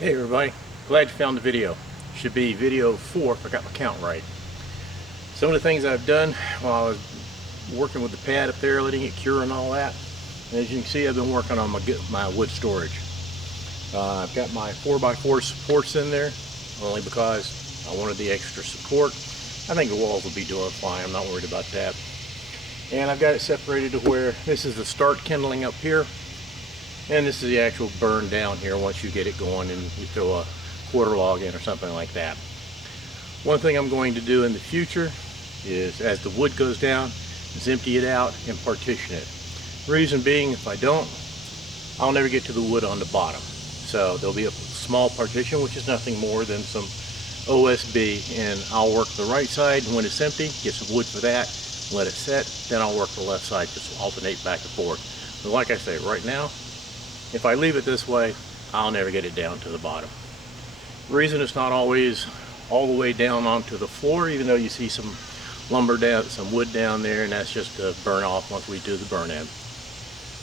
Hey everybody, glad you found the video. Should be video 4 if I got my count right. Some of the things I've done while I was working with the pad up there, letting it cure and all that. And as you can see, I've been working on my wood storage. I've got my 4x4 supports in there, only because I wanted the extra support. I think the walls will be doing fine, I'm not worried about that. And I've got it separated to where this is the start kindling up here, and this is the actual burn down here once you get it going and you throw a quarter log in or something like that. One thing I'm going to do in the future is, as the wood goes down, is empty it out and partition it. Reason being, if I don't, I'll never get to the wood on the bottom. So there'll be a small partition, which is nothing more than some OSB, and I'll work the right side when it's empty, get some wood for that, let it set, then I'll work the left side, just alternate back and forth. But like I say, right now, if I leave it this way, I'll never get it down to the bottom. The reason it's not always all the way down onto the floor, even though you see some lumber down, some wood down there, and that's just to burn off once we do the burn in.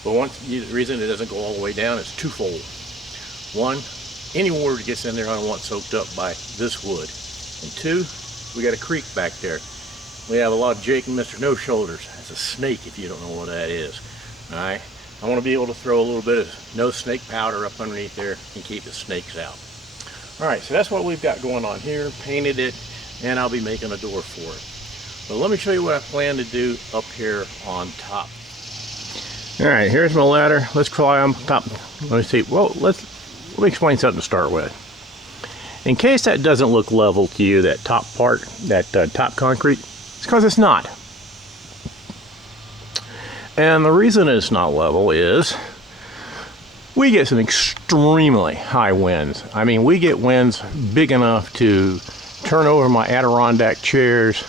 But the reason it doesn't go all the way down is twofold. One, any water that gets in there I don't want soaked up by this wood. And two, we got a creek back there. We have a lot of Jake and Mr. No Shoulders. That's a snake if you don't know what that is. Alright? I want to be able to throw a little bit of no snake powder up underneath there and keep the snakes out. Alright, so that's what we've got going on here. Painted it, and I'll be making a door for it. But let me show you what I plan to do up here on top. Alright, here's my ladder. Let's climb top. Let me see. Well, let me explain something to start with. In case that doesn't look level to you, that top part, that top concrete, it's because it's not. And the reason it's not level is we get some extremely high winds. I mean, we get winds big enough to turn over my Adirondack chairs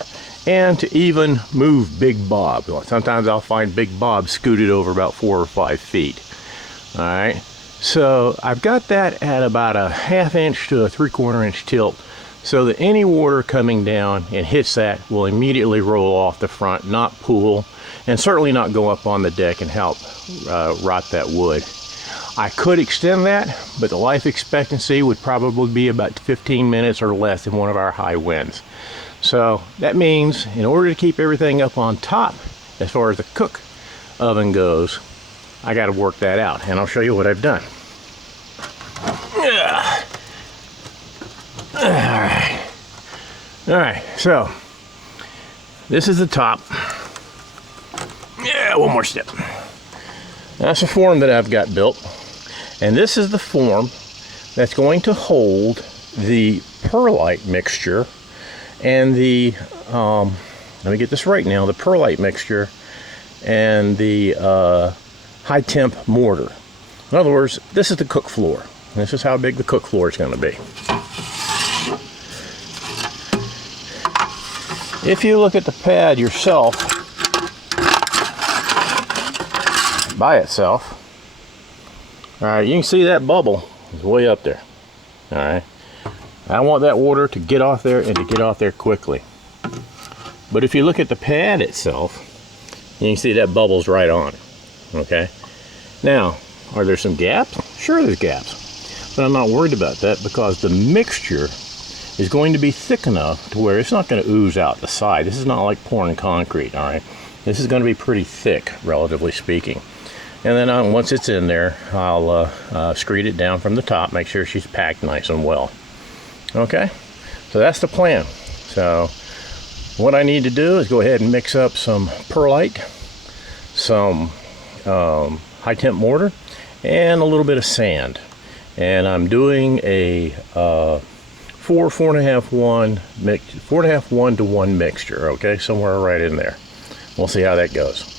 and to even move Big Bob. Sometimes I'll find Big Bob scooted over about 4 or 5 feet. All right, so I've got that at about a 1/2 inch to a 3/4 inch tilt, so that any water coming down and hits that will immediately roll off the front, not pool, and certainly not go up on the deck and help rot that wood. I could extend that, but the life expectancy would probably be about 15 minutes or less in one of our high winds. So that means in order to keep everything up on top, as far as the cook oven goes, I got to work that out, and I'll show you what I've done. All right, so this is the top. Yeah, one more step. That's the form that I've got built, and this is the form that's going to hold the perlite mixture and the let me get this right now, the perlite mixture and the high temp mortar. In other words, this is the cook floor. This is how big the cook floor is going to be. If you look at the pad yourself by itself, all right, you can see that bubble is way up there. All right, I want that water to get off there and to get off there quickly. But if you look at the pad itself, you can see that bubble's right on. Okay, now are there some gaps? Sure, there's gaps, but I'm not worried about that because the mixture is going to be thick enough to where it's not going to ooze out the side. This is not like pouring concrete. All right, this is going to be pretty thick, relatively speaking. And then once it's in there, I'll screed it down from the top, make sure she's packed nice and well. Okay, so that's the plan. So what I need to do is go ahead and mix up some perlite, some high temp mortar, and a little bit of sand. And I'm doing a 4.5 1 to 1 mixture. Okay, somewhere right in there. We'll see how that goes.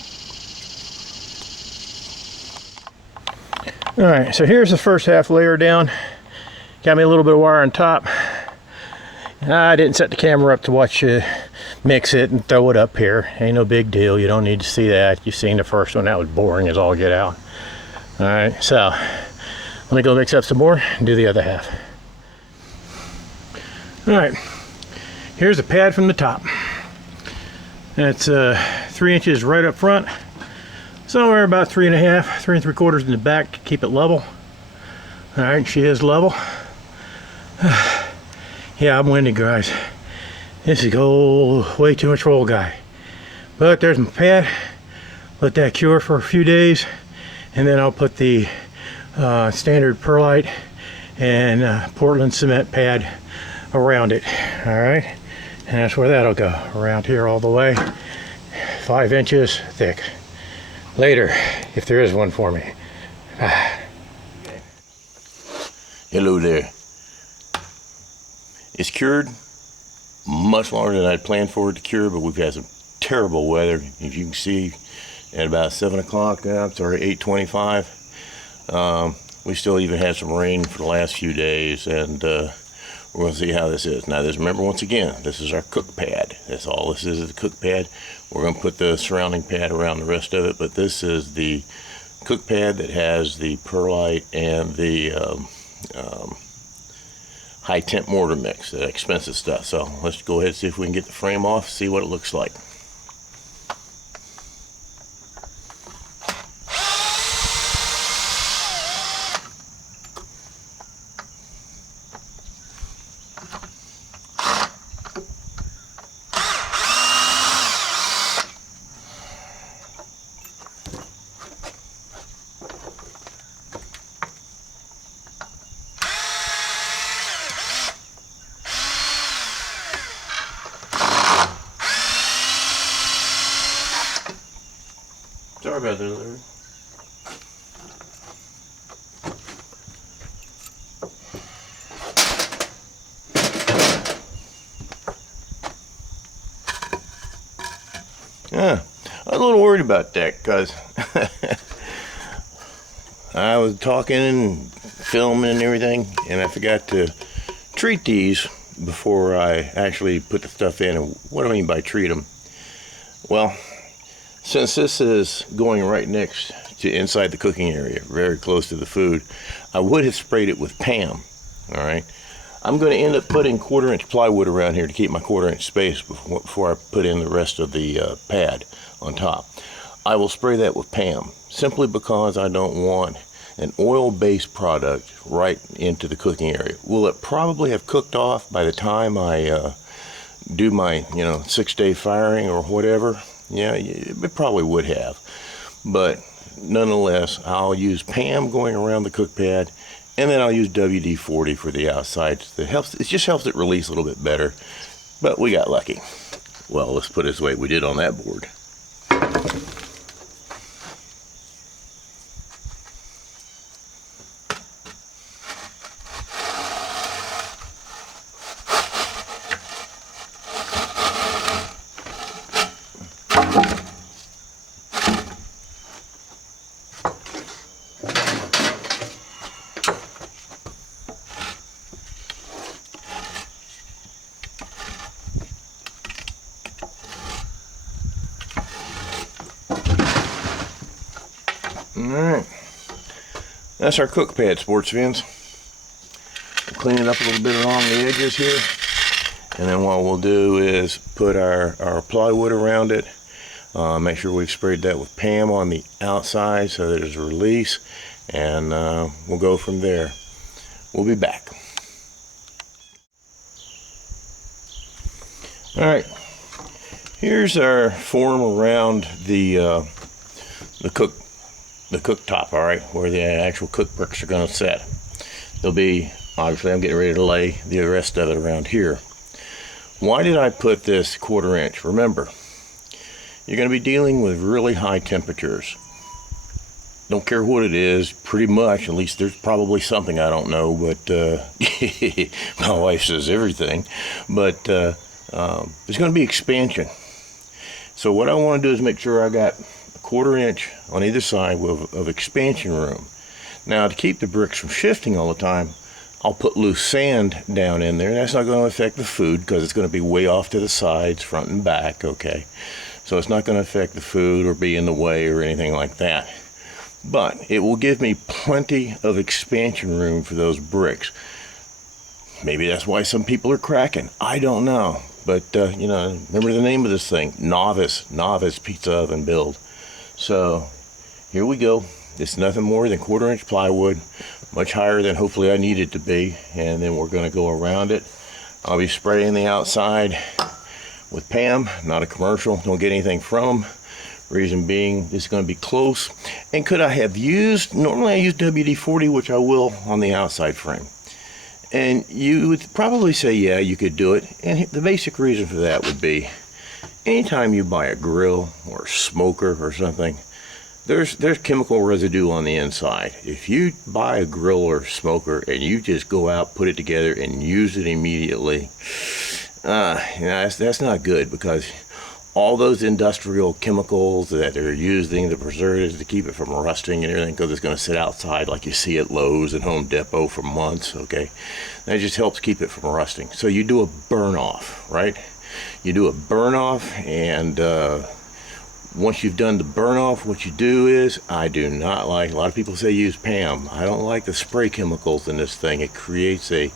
All right, so here's the first half layer down. Got me a little bit of wire on top. I didn't set the camera up to watch you mix it and throw it up here. Ain't no big deal. You don't need to see that. You've seen the first one. That was boring as all get out. All right, so let me go mix up some more and do the other half. All right, here's the pad from the top. That's 3 inches right up front, somewhere about 3 3/4 in the back to keep it level. All right, she is level. Yeah, I'm winded, guys. This is way too much for old guy. But there's my pad. Let that cure for a few days, and then I'll put the standard perlite and Portland cement pad around it. All right, and that's where that'll go, around here all the way, 5 inches thick. Later, if there is one for me. Hello there. It's cured much longer than I'd planned for it to cure, but we've had some terrible weather. As you can see, at about 7 o'clock, I'm sorry, 8:25. We still even had some rain for the last few days, and we're going to see how this is. Now, remember, once again, this is our cook pad. That's all this is a cook pad. We're going to put the surrounding pad around the rest of it, but this is the cook pad that has the perlite and the high temp mortar mix, that expensive stuff. So let's go ahead and see if we can get the frame off, see what it looks like. Sorry about that, Larry. Yeah, I was a little worried about that because I was talking and filming and everything, and I forgot to treat these before I actually put the stuff in. And what do I mean by treat them? Well, since this is going right next to inside the cooking area, very close to the food, I would have sprayed it with Pam. All right, I'm going to end up putting 1/4 inch plywood around here to keep my 1/4 inch space before I put in the rest of the pad on top. I will spray that with Pam simply because I don't want an oil-based product right into the cooking area. Will it probably have cooked off by the time I do my 6-day firing or whatever? Yeah, it probably would have, but nonetheless, I'll use Pam going around the cook pad, and then I'll use WD-40 for the outside. It just helps it release a little bit better, but we got lucky. Well, let's put it this way, we did on that board. Alright, that's our cook pad, sports fans. We'll clean it up a little bit along the edges here, and then what we'll do is put our plywood around it. Make sure we've sprayed that with Pam on the outside so that there's a release, and we'll go from there. We'll be back. Alright, here's our form around the cooktop, all right, where the actual cook bricks are going to set. They'll be, obviously, I'm getting ready to lay the rest of it around here. Why did I put this 1/4 inch? Remember, you're going to be dealing with really high temperatures. Don't care what it is, pretty much, at least there's probably something I don't know, but my wife says everything, but there's going to be expansion. So what I want to do is make sure I got 1/4 inch on either side of expansion room. Now, to keep the bricks from shifting all the time, I'll put loose sand down in there. That's not going to affect the food because it's going to be way off to the sides, front and back, okay? So it's not going to affect the food or be in the way or anything like that. But it will give me plenty of expansion room for those bricks. Maybe that's why some people are cracking. I don't know. But, remember the name of this thing, Novice Pizza Oven Build. So here we go. It's nothing more than 1/4 inch plywood much higher than hopefully I need it to be, and then we're going to go around it. I'll be spraying the outside with Pam, not a commercial, don't get anything from them. Reason being, this is going to be close. And could I have used, normally I use WD-40, which I will on the outside frame. And you would probably say, yeah, you could do it. And the basic reason for that would be, anytime you buy a grill or a smoker or something, there's chemical residue on the inside. If you buy a grill or smoker and you just go out, put it together, and use it immediately, that's not good, because all those industrial chemicals that they're using, the preservatives to keep it from rusting and everything, because it's going to sit outside like you see at Lowe's and Home Depot for months, okay? That just helps keep it from rusting. So you do a burn off, right? You do a burn off, and once you've done the burn off, what you do is, I do not like, a lot of people say use Pam. I don't like the spray chemicals in this thing. It creates a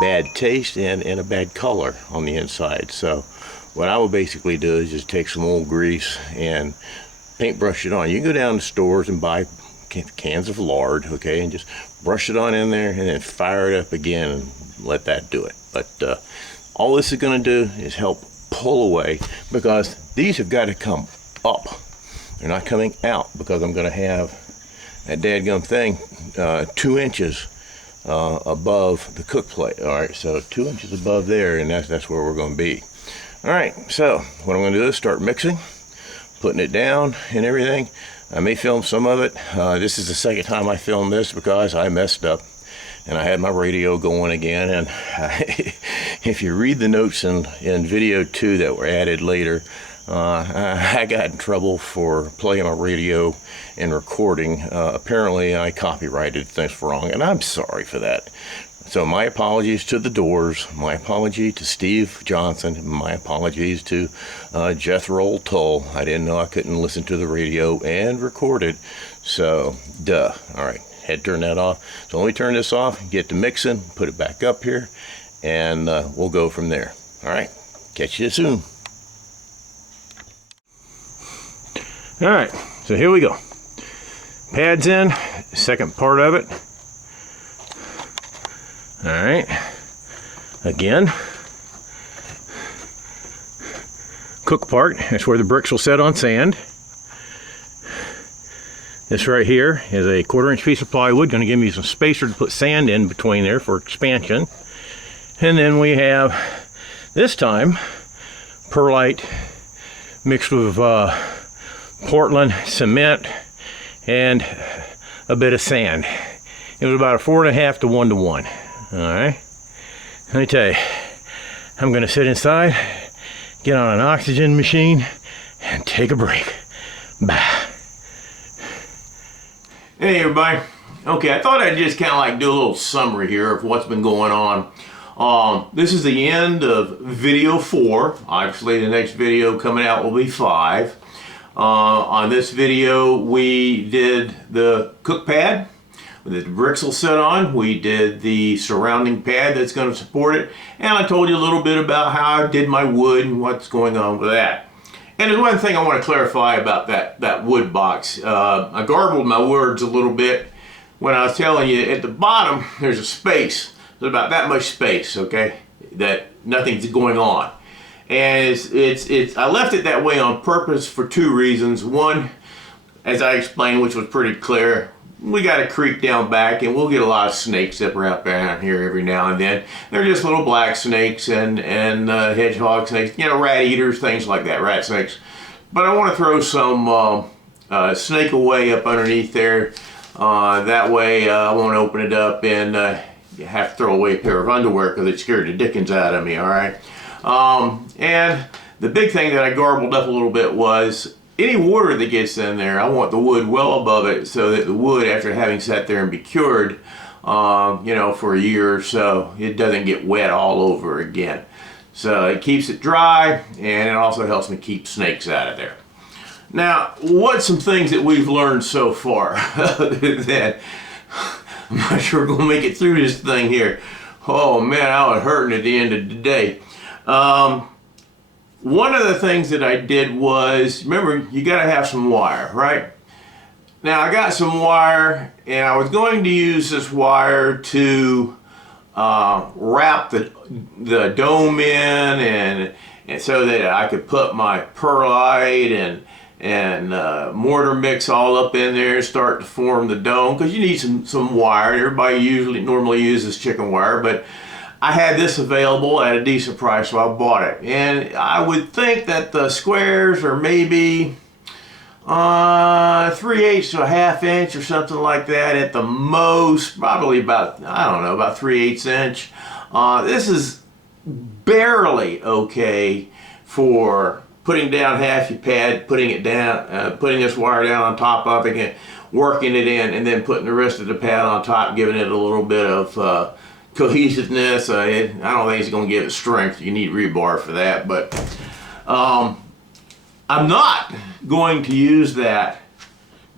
bad taste and a bad color on the inside. So what I will basically do is just take some old grease and paintbrush it on. You can go down to stores and buy cans of lard, okay, and just brush it on in there and then fire it up again and let that do it. But all this is going to do is help pull away, because these have got to come up. They're not coming out, because I'm going to have that dadgum thing 2 inches above the cook plate. All right, so 2 inches above there, and that's where we're going to be. All right, so what I'm going to do is start mixing, putting it down and everything. I may film some of it. This is the second time I filmed this because I messed up and I had my radio going again. And if you read the notes in video 2 that were added later, I got in trouble for playing my radio and recording. Apparently I copyrighted things wrong, and I'm sorry for that. So my apologies to the Doors, my apology to Steve Johnson, my apologies to Jethro Tull. I didn't know I couldn't listen to the radio and record it, so duh. All right, had to turn that off. So let me turn this off, get to mixing, put it back up here, and we'll go from there. All right, catch you soon. All right, so here we go. Pads in, second part of it. All right, again, cook part, that's where the bricks will set on sand. This right here is a 1/4 inch piece of plywood, going to give me some spacer to put sand in between there for expansion. And then we have, this time, perlite mixed with Portland cement and a bit of sand. It was about a 4.5 to 1 to 1. All right, let me tell you, I'm gonna sit inside, get on an oxygen machine, and take a break. Bye. Hey everybody. Okay, I thought I'd just kind of like do a little summary here of what's been going on. This is the end of video 4. Obviously the next video coming out will be 5. On this video we did the cook pad that the bricks will sit on. We did the surrounding pad that's going to support it, and I told you a little bit about how I did my wood and what's going on with that. And there's one thing I want to clarify about that wood box. I garbled my words a little bit when I was telling you at the bottom there's a space. There's about that much space, okay, that nothing's going on. And I left it that way on purpose for 2 reasons. One, as I explained, which was pretty clear, we got a creek down back and we'll get a lot of snakes that are out down here every now and then. They're just little black snakes and hedgehog snakes, you know, rat eaters, things like that, rat snakes. But I want to throw some snake away up underneath there. That way I won't open it up and have to throw away a pair of underwear because it scared the dickens out of me, all right? And the big thing that I garbled up a little bit was any water that gets in there, I want the wood well above it so that the wood, after having sat there and be cured, you know, for a year or so, it doesn't get wet all over again. So it keeps it dry, and it also helps me keep snakes out of there. Now, what's some things that we've learned so far? That I'm not sure we're gonna make it through this thing here. Oh man, I was hurting at the end of the day. One of the things that I did was, remember, you got to have some wire, right? Now I got some wire, and I was going to use this wire to wrap the dome in, and so that I could put my perlite and mortar mix all up in there and start to form the dome, because you need some wire. Everybody normally uses chicken wire, but I had this available at a decent price, so I bought it. And I would think that the squares are maybe 3/8 to a ½ inch or something like that at the most, probably about, I don't know, about 3/8 inch. This is barely okay for putting down half your pad, putting it down, putting this wire down on top of it, working it in, and then putting the rest of the pad on top, giving it a little bit of cohesiveness. I don't think it's going to give it strength. You need rebar for that, but I'm not going to use that.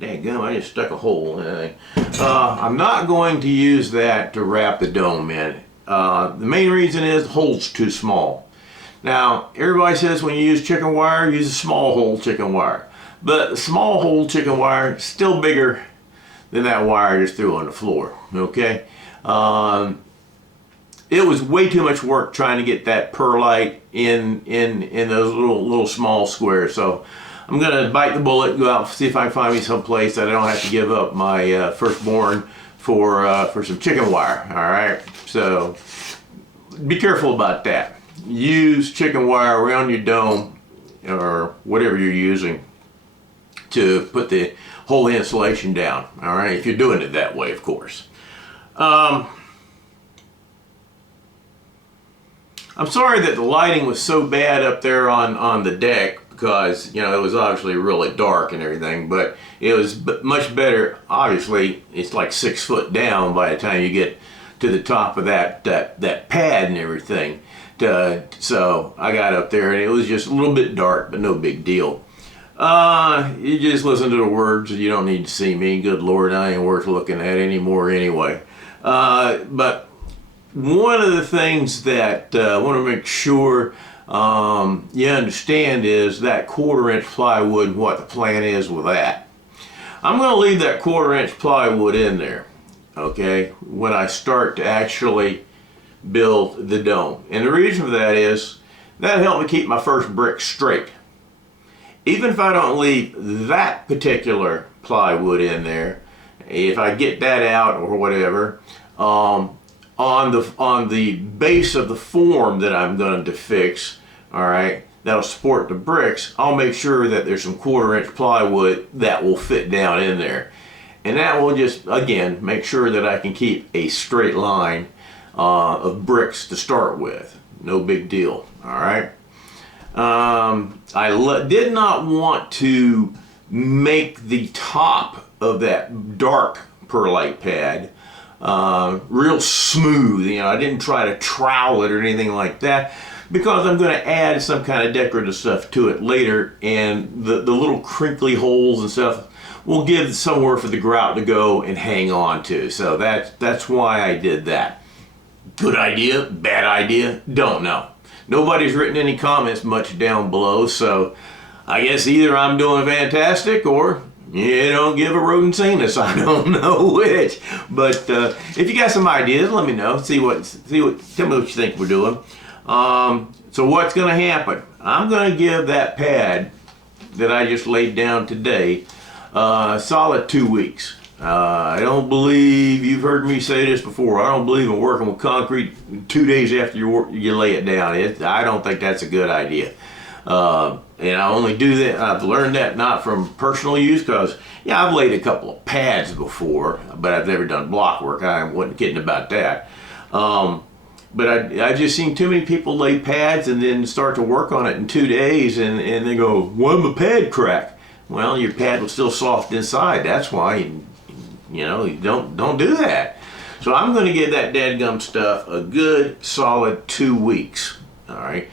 Dadgum, I just stuck a hole in that thing. I'm not going to use that to wrap the dome in. The main reason is the hole's too small. Now, everybody says when you use chicken wire, use a small hole chicken wire. But the small hole chicken wire is still bigger than that wire I just threw on the floor, okay? It was way too much work trying to get that perlite in those little small squares. So I'm gonna bite the bullet and go out and see if I can find me some place that I don't have to give up my firstborn for some chicken wire. All right, so be careful about that. Use chicken wire around your dome or whatever you're using to put the whole insulation down. All right, if you're doing it that way, of course. I'm sorry that the lighting was so bad up there on the deck, because, you know, it was obviously really dark and everything, but it was much better. Obviously, it's like 6 foot down by the time you get to the top of that pad and everything. So I got up there and it was just a little bit dark, but no big deal. You just listen to the words. You don't need to see me. Good Lord, I ain't worth looking at anymore anyway. But one of the things that I want to make sure you understand is that 1/4 inch plywood and what the plan is with that. I'm going to leave that 1/4 inch plywood in there, okay, when I start to actually build the dome. And the reason for that is that helped me keep my first brick straight. Even if I don't leave that particular plywood in there, if I get that out or whatever, on the base of the form that I'm going to fix, all right, that'll support the bricks, I'll make sure that there's some 1/4 inch plywood that will fit down in there. And that will just, again, make sure that I can keep a straight line of bricks to start with. No big deal, all right? I did not want to make the top of that dark perlite pad real smooth. You know, I didn't try to trowel it or anything like that, because I'm going to add some kind of decorative stuff to it later, and the little crinkly holes and stuff will give somewhere for the grout to go and hang on to. So that's why I did that. Good idea, bad idea, don't know. Nobody's written any comments much down below, so I guess either I'm doing fantastic or you don't give a rodent's anus. I don't know which. But if you got some ideas, let me know. Tell me what you think we're doing. So what's going to happen? I'm going to give that pad that I just laid down today a solid 2 weeks. I don't believe, you've heard me say this before, I don't believe in working with concrete 2 days after you lay it down. I don't think that's a good idea. And I only do that, I've learned that not from personal use, because, yeah, I've laid a couple of pads before, but I've never done block work. I wasn't kidding about that. But I've just seen too many people lay pads and then start to work on it in 2 days, and they go, why my pad crack? Well, your pad was still soft inside. That's why you know, you don't do that. So I'm going to give that dadgum stuff a good solid 2 weeks. All right.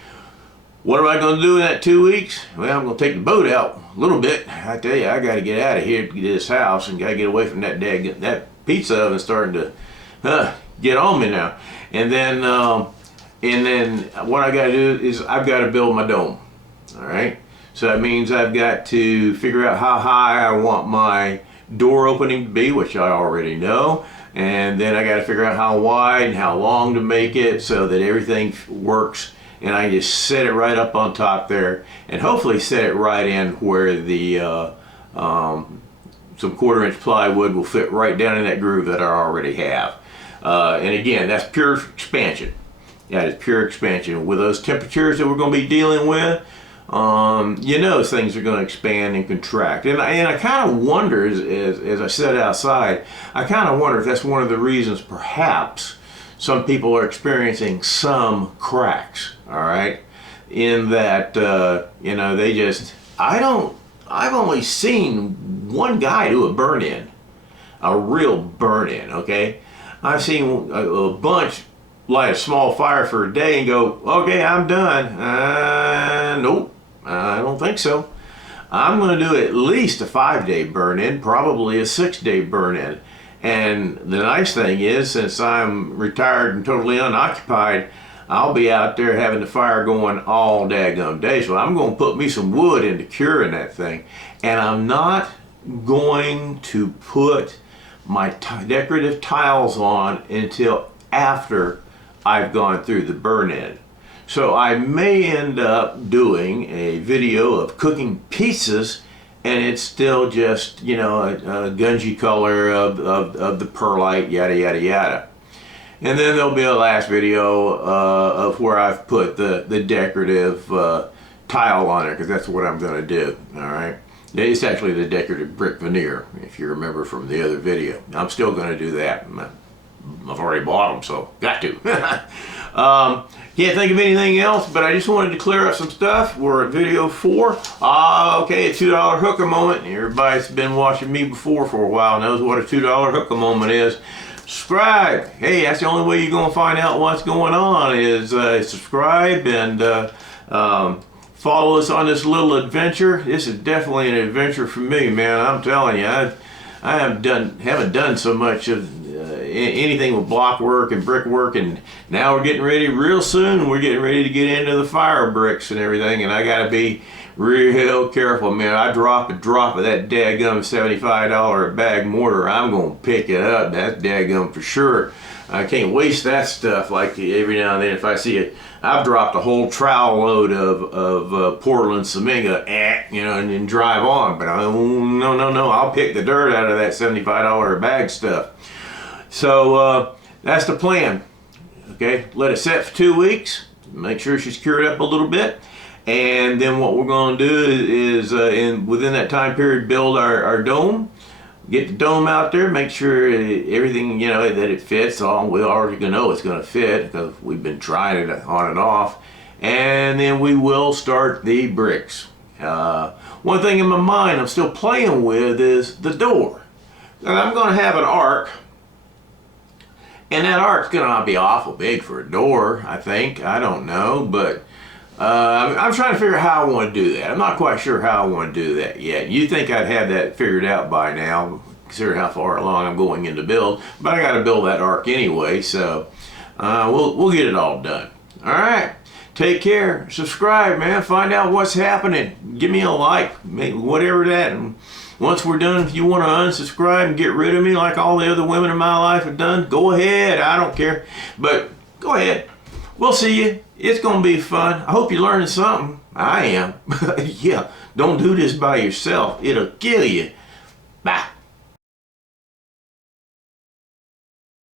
What am I going to do in that 2 weeks? Well, I'm going to take the boat out a little bit. I tell you, I got to get out of here to get to this house, and got to get away from that pizza oven starting to get on me now. And then what I got to do is I've got to build my dome. All right. So that means I've got to figure out how high I want my door opening to be, which I already know. And then I got to figure out how wide and how long to make it so that everything works. And I just set it right up on top there, and hopefully set it right in where the some 1/4-inch plywood will fit right down in that groove that I already have. And again, that's pure expansion. That is pure expansion. With those temperatures that we're going to be dealing with, you know things are going to expand and contract. And I kind of wonder, as I sit outside, I kind of wonder if that's one of the reasons perhaps some people are experiencing some cracks, all right? In that, you know, they just, I've only seen one guy do a burn-in, a real burn-in, okay? I've seen a bunch light a small fire for a day and go, okay, I'm done. Nope, I don't think so. I'm going to do at least a 5-day burn-in, probably a 6-day burn-in. And the nice thing is, since I'm retired and totally unoccupied, I'll be out there having the fire going all daggum day. So I'm going to put me some wood into curing that thing. And I'm not going to put my decorative tiles on until after I've gone through the burn-in. So I may end up doing a video of cooking pizzas, and it's still just, you know, a gungy color of the perlite, yada yada yada. And then there'll be a last video of where I've put the decorative tile on it, because that's what I'm going to do. All right, it's actually the decorative brick veneer, if you remember from the other video. I'm still going to do that. I've already bought them, so got to. Can't think of anything else, but I just wanted to clear up some stuff. We're at video 4. Okay, a $2 hooker moment. Everybody's been watching me before for a while knows what a $2 hooker moment is. Subscribe. Hey, that's the only way you're going to find out what's going on is subscribe and follow us on this little adventure. This is definitely an adventure for me, man. I'm telling you, I haven't done so much of anything with block work and brick work, and now we're getting ready real soon. We're getting ready to get into the fire bricks and everything, and I got to be real careful, man. I drop a drop of that daggum $75 a bag mortar, I'm gonna pick it up. That's daggum for sure. I can't waste that stuff. Like every now and then, if I see it, I've dropped a whole trowel load of Portland cement, you know, and then drive on. But no, I'll pick the dirt out of that $75 a bag stuff. So that's the plan. Okay, let it set for 2 weeks. Make sure she's cured up a little bit, and then what we're going to do is, within that time period, build our dome. Get the dome out there. Make sure everything, you know, that it fits. We already know it's going to fit because we've been trying it on and off. And then we will start the bricks. One thing in my mind I'm still playing with is the door. And I'm going to have an arc. And that arc's going to be awful big for a door, I think. I don't know, but I'm trying to figure out how I want to do that. I'm not quite sure how I want to do that yet. You think I'd have that figured out by now, considering how far along I'm going into build. But I got to build that arc anyway, so we'll get it all done. All right, take care. Subscribe, man. Find out what's happening. Give me a like, whatever that. And once we're done, if you want to unsubscribe and get rid of me like all the other women in my life have done, go ahead. I don't care. But go ahead. We'll see you. It's going to be fun. I hope you're learning something. I am. Yeah. Don't do this by yourself. It'll kill you. Bye.